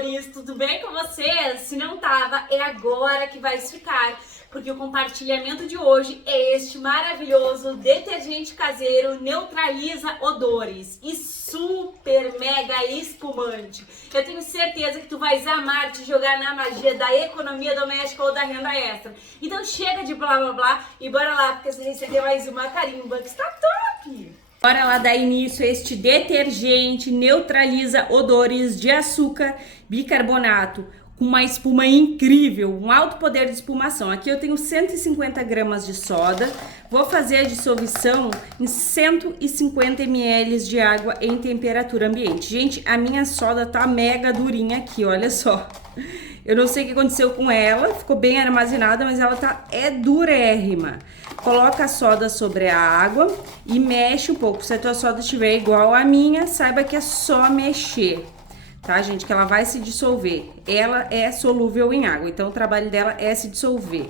amores, tudo bem com vocês? Se não tava, é agora que vai ficar, porque o compartilhamento de hoje é este maravilhoso detergente caseiro neutraliza odores e super mega espumante. Eu tenho certeza que tu vais amar te jogar na magia da economia doméstica ou da renda extra. Então chega de blá blá blá e bora lá, porque você recebeu mais uma carimba que está top! Bora lá dar início a este detergente neutraliza odores de açúcar, bicarbonato, com uma espuma incrível, um alto poder de espumação. Aqui eu tenho 150 gramas de soda, vou fazer a dissolução em 150 ml de água em temperatura ambiente. Gente, a minha soda tá mega durinha aqui, olha só. Eu não sei o que aconteceu com ela, ficou bem armazenada, mas ela é durérrima. Coloca a soda sobre a água e mexe um pouco. Se a tua soda estiver igual à minha, saiba que é só mexer, tá, gente? Que ela vai se dissolver. Ela é solúvel em água, então o trabalho dela é se dissolver.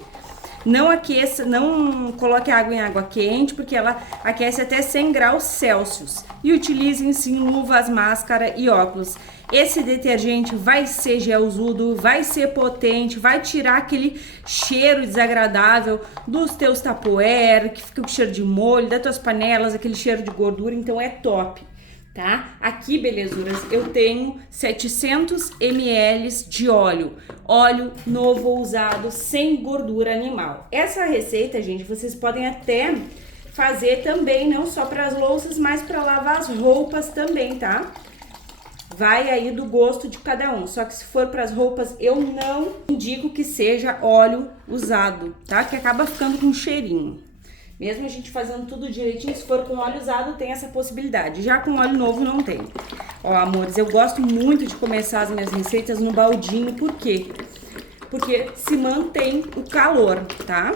Não aqueça, não coloque a água em água quente, porque ela aquece até 100 graus Celsius. E utilizem sim luvas, máscara e óculos. Esse detergente vai ser gelzudo, vai ser potente, vai tirar aquele cheiro desagradável dos teus tupperware, que fica com cheiro de molho, das tuas panelas, aquele cheiro de gordura, então é top, tá? Aqui, belezuras, eu tenho 700 ml de óleo novo usado, sem gordura animal. Essa receita, gente, vocês podem até fazer também, não só para as louças, mas para lavar as roupas também, tá? Vai aí do gosto de cada um, só que se for para as roupas, eu não indico que seja óleo usado, tá? Que acaba ficando com cheirinho. Mesmo a gente fazendo tudo direitinho, se for com óleo usado, tem essa possibilidade. Já com óleo novo, não tem. Ó, amores, eu gosto muito de começar as minhas receitas no baldinho, por quê? Porque se mantém o calor, tá?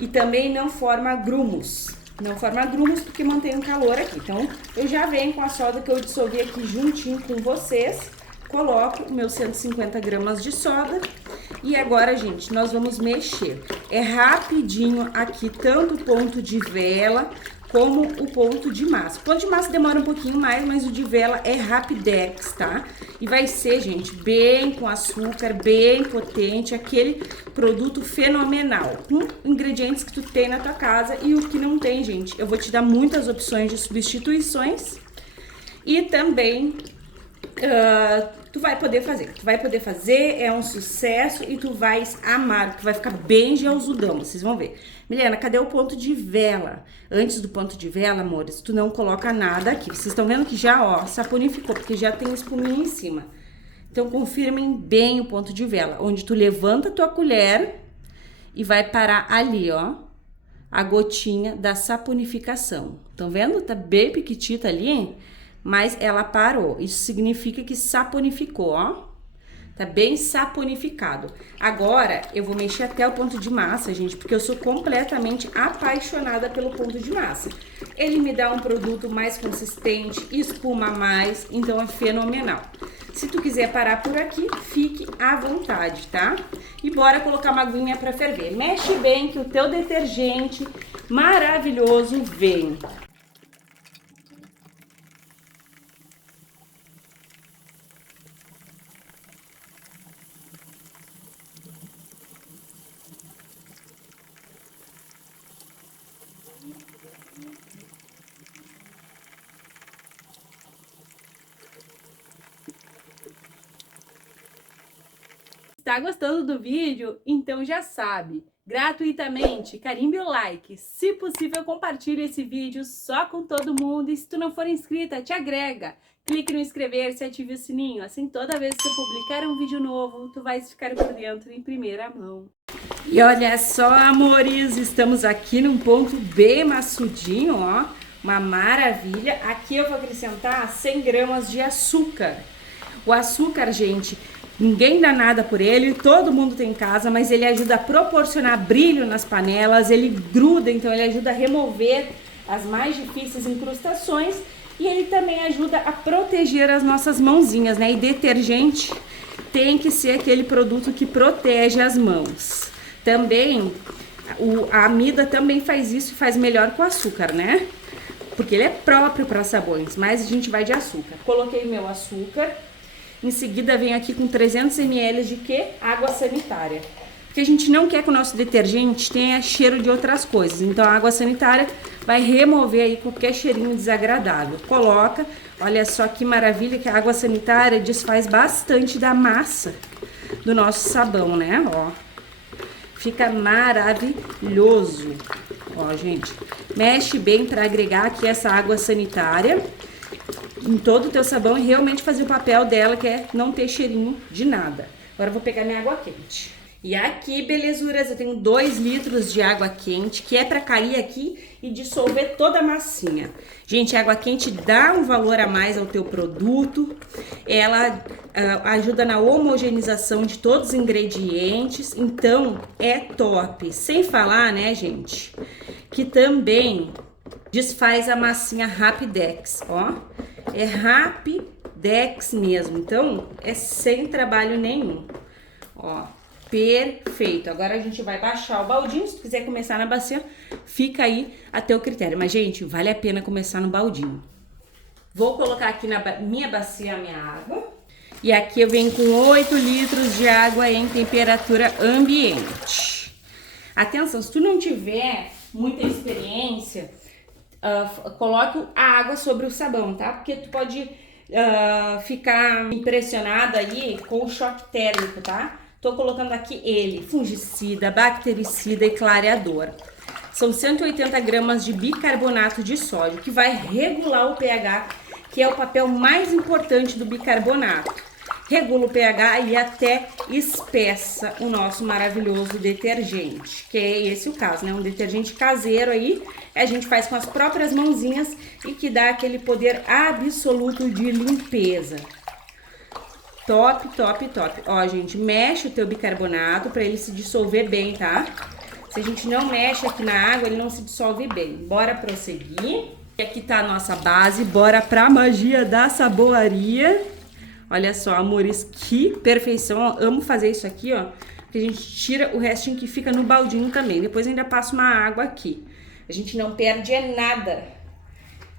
E também não forma grumos. Não forma grumos porque mantém o calor aqui. Então, eu já venho com a soda que eu dissolvi aqui juntinho com vocês. Coloco meus 150 gramas de soda. E agora, gente, nós vamos mexer. É rapidinho aqui, tanto o ponto de vela como o ponto de massa. O ponto de massa demora um pouquinho mais, mas o de vela é rapidex, tá? E vai ser, gente, bem com açúcar, bem potente, aquele produto fenomenal. Com ingredientes que tu tem na tua casa e o que não tem, gente. Eu vou te dar muitas opções de substituições e também tu vai poder fazer, é um sucesso e tu vais amar, tu vai ficar bem gelzudão, vocês vão ver. Milena, cadê o ponto de vela? Antes do ponto de vela, amores, tu não coloca nada aqui. Vocês estão vendo que já, ó, saponificou, porque já tem espuminha em cima. Então, confirmem bem o ponto de vela, onde tu levanta a tua colher e vai parar ali, ó, a gotinha da saponificação. Estão vendo? Tá bem piquitita ali, hein? Mas ela parou. Isso significa que saponificou, ó. Tá bem saponificado. Agora, eu vou mexer até o ponto de massa, gente, porque eu sou completamente apaixonada pelo ponto de massa. Ele me dá um produto mais consistente, espuma mais, então é fenomenal. Se tu quiser parar por aqui, fique à vontade, tá? E bora colocar uma aguinha pra ferver. Mexe bem que o teu detergente maravilhoso vem. Está gostando do vídeo? Então já sabe, gratuitamente, carimbe o like, se possível compartilhe esse vídeo só com todo mundo e se tu não for inscrita, te agrega, clique no inscrever-se e ative o sininho, assim toda vez que eu publicar um vídeo novo, tu vais ficar por dentro em primeira mão. E olha só, amores, estamos aqui num ponto bem maçudinho, ó, uma maravilha. Aqui eu vou acrescentar 100 gramas de açúcar. O açúcar, gente, ninguém dá nada por ele, todo mundo tem em casa, mas ele ajuda a proporcionar brilho nas panelas, ele gruda, então ele ajuda a remover as mais difíceis incrustações e ele também ajuda a proteger as nossas mãozinhas, né? E detergente tem que ser aquele produto que protege as mãos. Também, a amida também faz isso e faz melhor com açúcar, né? Porque ele é próprio para sabões, mas a gente vai de açúcar. Coloquei meu açúcar. Em seguida, venho aqui com 300 ml de quê? Água sanitária. Porque a gente não quer que o nosso detergente tenha cheiro de outras coisas. Então, a água sanitária vai remover aí qualquer cheirinho desagradável. Coloca, olha só que maravilha que a água sanitária desfaz bastante da massa do nosso sabão, né? Ó, fica maravilhoso. Ó, gente, mexe bem para agregar aqui essa água sanitária em todo o teu sabão e realmente fazer o papel dela, que é não ter cheirinho de nada. Agora eu vou pegar minha água quente. E aqui, belezuras, eu tenho 2 litros de água quente, que é para cair aqui e dissolver toda a massinha. Gente, a água quente dá um valor a mais ao teu produto, ela ajuda na homogeneização de todos os ingredientes, então é top. Sem falar, né, gente, que também desfaz a massinha Rapidex, ó. É Rapidex mesmo, então é sem trabalho nenhum, ó. Perfeito. Agora a gente vai baixar o baldinho. Se tu quiser começar na bacia, fica aí a teu critério. Mas, gente, vale a pena começar no baldinho. Vou colocar aqui na minha bacia a minha água. E aqui eu venho com 8 litros de água em temperatura ambiente. Atenção, se tu não tiver muita experiência, coloque a água sobre o sabão, tá? Porque tu pode ficar impressionada aí com o choque térmico, tá? Tô colocando aqui ele, fungicida, bactericida e clareador. São 180 gramas de bicarbonato de sódio, que vai regular o pH, que é o papel mais importante do bicarbonato. Regula o pH e até espessa o nosso maravilhoso detergente, que é esse o caso, né? Um detergente caseiro aí, a gente faz com as próprias mãozinhas e que dá aquele poder absoluto de limpeza. Top, top, top. Ó, gente, mexe o teu bicarbonato pra ele se dissolver bem, tá? Se a gente não mexe aqui na água, ele não se dissolve bem. Bora prosseguir. E aqui tá a nossa base. Bora pra magia da saboaria. Olha só, amores, que perfeição. Eu amo fazer isso aqui, ó. Que a gente tira o restinho que fica no baldinho também. Depois ainda passa uma água aqui. A gente não perde nada.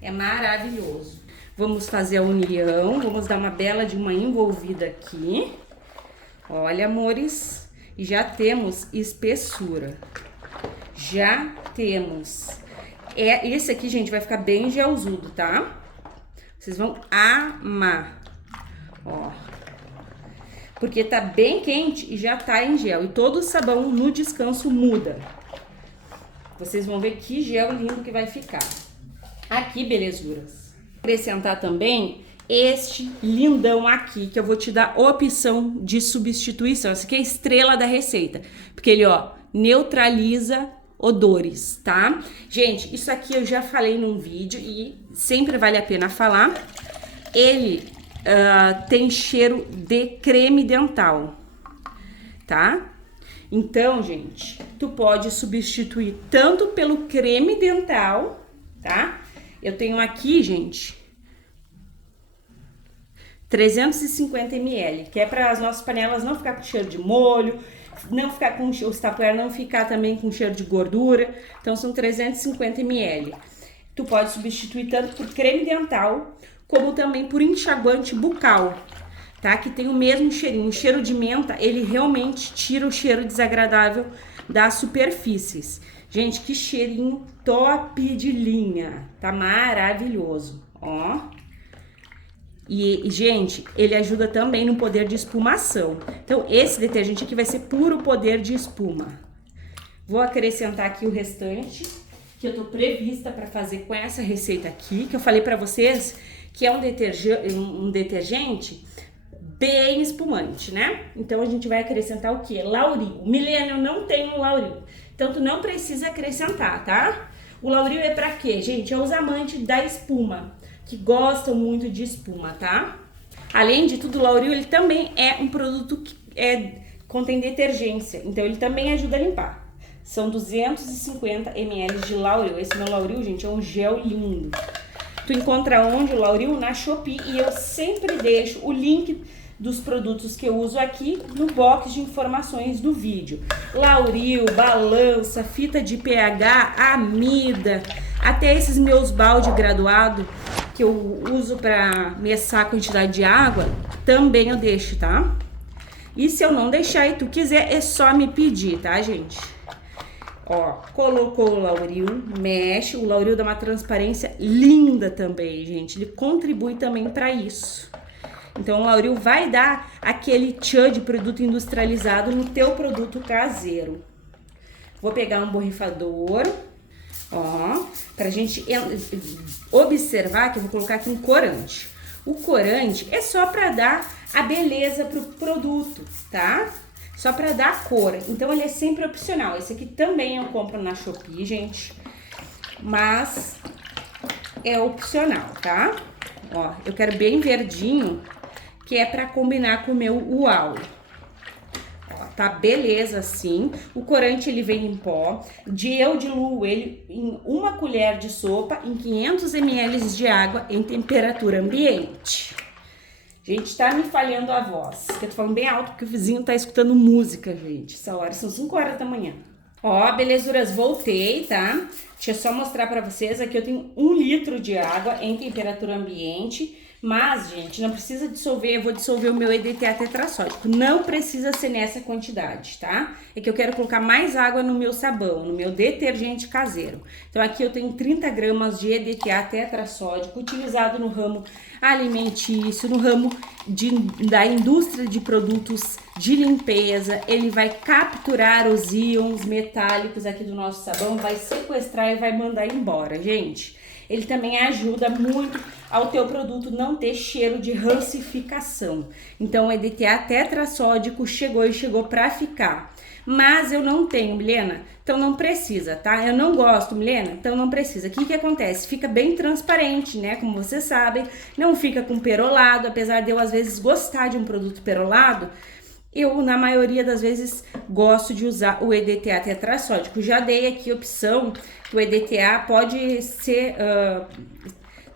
É maravilhoso. Vamos fazer a união, vamos dar uma bela de uma envolvida aqui. Olha, amores, e já temos espessura. Já temos. Esse aqui, gente, vai ficar bem gelzudo, tá? Vocês vão amar. Ó. Porque tá bem quente e já tá em gel. E todo o sabão no descanso muda. Vocês vão ver que gel lindo que vai ficar. Aqui, belezuras. Acrescentar também este lindão aqui, que eu vou te dar opção de substituição. Essa aqui é a estrela da receita, porque ele, ó, neutraliza odores, tá? Gente, isso aqui eu já falei num vídeo e sempre vale a pena falar. Ele tem cheiro de creme dental, tá? Então, gente, tu pode substituir tanto pelo creme dental, tá? Eu tenho aqui, gente, 350 ml, que é para as nossas panelas não ficar com cheiro de molho, não ficar com os tupperware não ficar também com cheiro de gordura. Então são 350 ml. Tu pode substituir tanto por creme dental, como também por enxaguante bucal, tá? Que tem o mesmo cheirinho. O cheiro de menta, ele realmente tira o cheiro desagradável das superfícies. Gente, que cheirinho top de linha, tá maravilhoso, ó. E, gente, ele ajuda também no poder de espumação. Então, esse detergente aqui vai ser puro poder de espuma. Vou acrescentar aqui o restante, que eu tô prevista para fazer com essa receita aqui, que eu falei para vocês que é um detergente bem espumante, né? Então, a gente vai acrescentar o quê? Lauril. O Millennium não tem um lauril. Então, tu não precisa acrescentar, tá? O lauril é pra quê, gente? É os amantes da espuma, que gostam muito de espuma, tá? Além de tudo, o lauril, ele também é um produto que contém detergência. Então, ele também ajuda a limpar. São 250 ml de lauril. Esse meu lauril, gente, é um gel lindo. Tu encontra onde o lauril? Na Shopee. E eu sempre deixo o link dos produtos que eu uso aqui no box de informações do vídeo. Lauril, balança, fita de pH, amida, até esses meus balde graduado que eu uso para meçar a quantidade de água, também eu deixo, tá? E se eu não deixar e tu quiser, é só me pedir, tá, gente? Ó, colocou o Lauril, mexe. O Lauril dá uma transparência linda também, gente. Ele contribui também para isso. Então, o Lauril vai dar aquele tchan de produto industrializado no teu produto caseiro. Vou pegar um borrifador, ó, pra gente observar que eu vou colocar aqui um corante. O corante é só para dar a beleza pro produto, tá? Só para dar cor. Então, ele é sempre opcional. Esse aqui também eu compro na Shopee, gente. Mas é opcional, tá? Ó, eu quero bem verdinho, que é para combinar com o meu uau. Ó, tá beleza assim. O corante, ele vem em pó. Eu diluo ele em 1 colher de sopa em 500 ml de água em temperatura ambiente. Gente, tá me falhando a voz, que eu tô falando bem alto porque o vizinho tá escutando música, gente. Essa hora são 5 horas da manhã. Ó, belezuras, voltei, tá? Deixa eu só mostrar pra vocês, aqui eu tenho 1 litro de água em temperatura ambiente. Mas, gente, não precisa dissolver, eu vou dissolver o meu EDTA tetrassódico. Não precisa ser nessa quantidade, tá? É que eu quero colocar mais água no meu sabão, no meu detergente caseiro. Então, aqui eu tenho 30 gramas de EDTA tetrassódico, utilizado no ramo alimentício, no ramo da indústria de produtos de limpeza. Ele vai capturar os íons metálicos aqui do nosso sabão, vai sequestrar e vai mandar embora, gente. Ele também ajuda muito ao teu produto não ter cheiro de rancificação. Então, o EDTA tetrassódico chegou para ficar. Mas eu não tenho, Milena, então não precisa, tá? Eu não gosto, Milena, então não precisa. O que acontece? Fica bem transparente, né? Como vocês sabem, não fica com perolado, apesar de eu às vezes gostar de um produto perolado. Eu, na maioria das vezes, gosto de usar o EDTA tetrassódico. Já dei aqui a opção que o EDTA pode ser...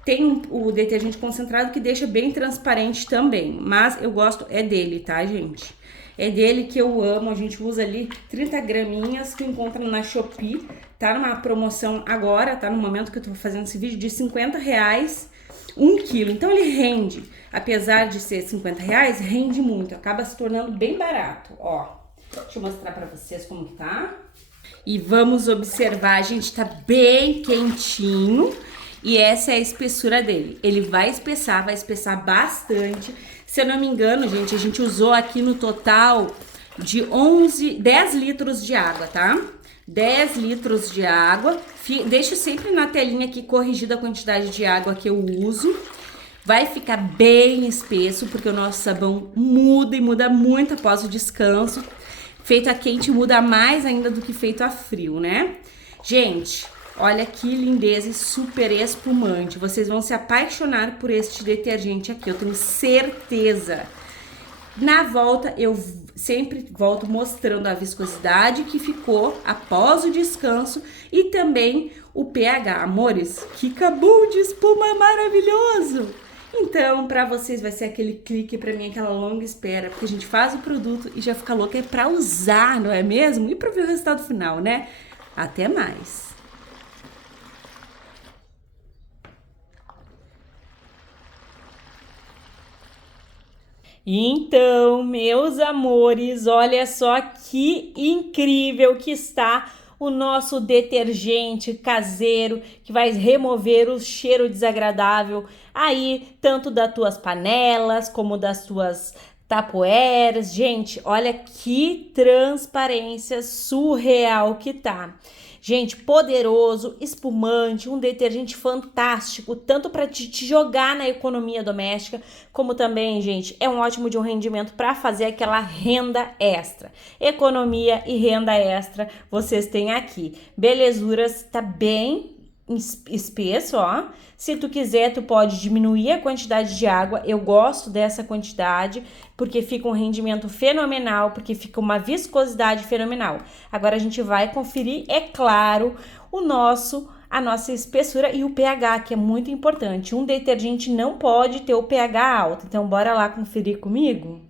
tem o detergente concentrado que deixa bem transparente também. Mas eu gosto é dele, tá, gente? É dele que eu amo. A gente usa ali 30 graminhas que encontra na Shopee. Tá numa promoção agora, tá no momento que eu tô fazendo esse vídeo, de R$50. 1 quilo, então ele rende, apesar de ser R$50, rende muito, acaba se tornando bem barato, ó. Deixa eu mostrar pra vocês como que tá. E vamos observar, gente, tá bem quentinho e essa é a espessura dele. Ele vai espessar bastante. Se eu não me engano, gente, a gente usou aqui no total de 10 litros de água, tá? 10 litros de água, deixo sempre na telinha aqui corrigida a quantidade de água que eu uso. Vai ficar bem espesso, porque o nosso sabão muda e muda muito após o descanso. Feito a quente muda mais ainda do que feito a frio, né? Gente, olha que lindeza e super espumante. Vocês vão se apaixonar por este detergente aqui, eu tenho certeza. Na volta, eu sempre volto mostrando a viscosidade que ficou após o descanso e também o pH. Amores, que acabou de espuma maravilhoso! Então, para vocês vai ser aquele clique, para mim aquela longa espera, porque a gente faz o produto e já fica louca para usar, não é mesmo? E para ver o resultado final, né? Até mais! Então, meus amores, olha só que incrível que está o nosso detergente caseiro, que vai remover o cheiro desagradável aí, tanto das tuas panelas, como das tuas tapoeiras. Gente, olha que transparência surreal que tá. Gente, poderoso, espumante, um detergente fantástico, tanto para te jogar na economia doméstica, como também, gente, é um ótimo de um rendimento para fazer aquela renda extra. Economia e renda extra vocês têm aqui. Belezuras, tá bem espesso, ó. Se tu quiser, tu pode diminuir a quantidade de água. Eu gosto dessa quantidade porque fica um rendimento fenomenal, porque fica uma viscosidade fenomenal. Agora a gente vai conferir, é claro, a nossa espessura e o pH, que é muito importante. Um detergente não pode ter o pH alto. Então bora lá conferir comigo?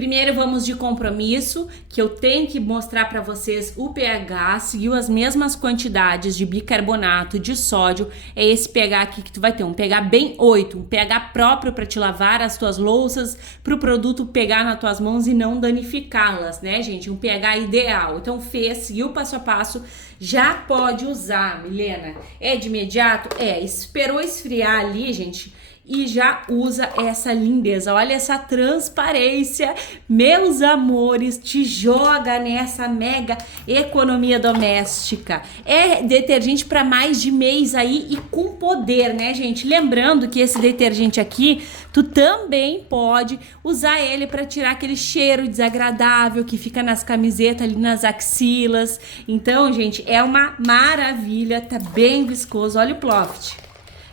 Primeiro vamos de compromisso, que eu tenho que mostrar para vocês o pH, seguiu as mesmas quantidades de bicarbonato, de sódio, é esse pH aqui que tu vai ter, um pH bem 8, um pH próprio para te lavar as tuas louças, para o produto pegar nas tuas mãos e não danificá-las, né, gente? Um pH ideal. Então fez, seguiu o passo a passo, já pode usar, Milena. É de imediato? É, esperou esfriar ali, gente, e já usa essa lindeza. Olha essa transparência, meus amores, te joga nessa mega economia doméstica. É detergente para mais de mês aí e com poder, né, gente? Lembrando que esse detergente aqui, tu também pode usar ele para tirar aquele cheiro desagradável que fica nas camisetas ali nas axilas. Então, gente, é uma maravilha, tá bem viscoso. Olha o Ploft.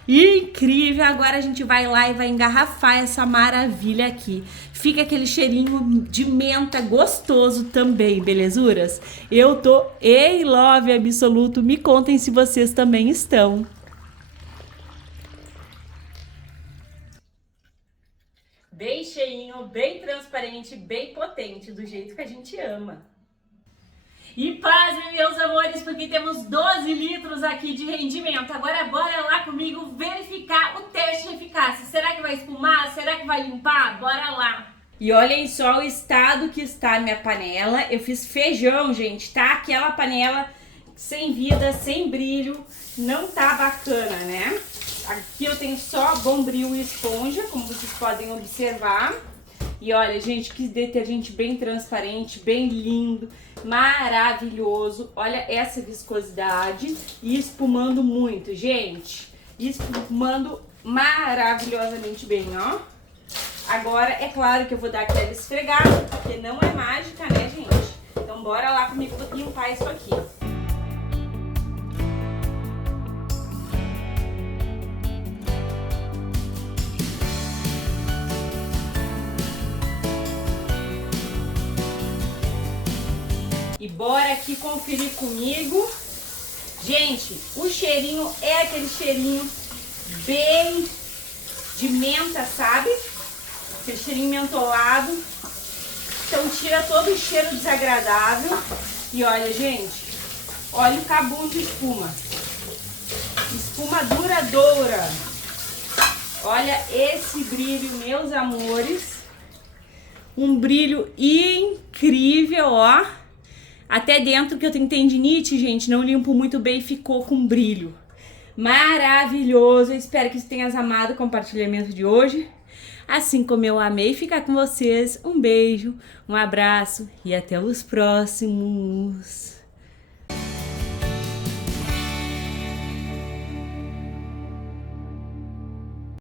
Incrível! Agora a gente vai lá e vai engarrafar essa maravilha aqui. Fica aquele cheirinho de menta gostoso também, belezuras? Eu tô em love absoluto. Me contem se vocês também estão. Bem cheinho, bem transparente, bem potente, do jeito que a gente ama. E pasmem, meus amores, porque temos 12 litros aqui de rendimento. Agora bora lá comigo verificar o teste de eficácia. Será que vai espumar? Será que vai limpar? Bora lá! E olhem só o estado que está a minha panela. Eu fiz feijão, gente, tá? Aquela panela sem vida, sem brilho. Não tá bacana, né? Aqui eu tenho só Bombril e esponja, como vocês podem observar. E olha, gente, que detergente bem transparente, bem lindo, maravilhoso. Olha essa viscosidade e espumando muito, gente. Espumando maravilhosamente bem, ó. Agora, é claro que eu vou dar aquela esfregada, porque não é mágica, né, gente? Então, bora lá comigo limpar isso aqui. E bora aqui conferir comigo. Gente, o cheirinho é aquele cheirinho bem de menta, sabe? Aquele cheirinho mentolado. Então tira todo o cheiro desagradável. E olha, gente, olha o cabum de espuma. Espuma duradoura. Olha esse brilho, meus amores. Um brilho incrível, ó. Até dentro que eu tenho tendinite, gente, não limpo muito bem e ficou com brilho. Maravilhoso, eu espero que vocês tenham amado o compartilhamento de hoje. Assim como eu amei ficar com vocês, um beijo, um abraço e até os próximos.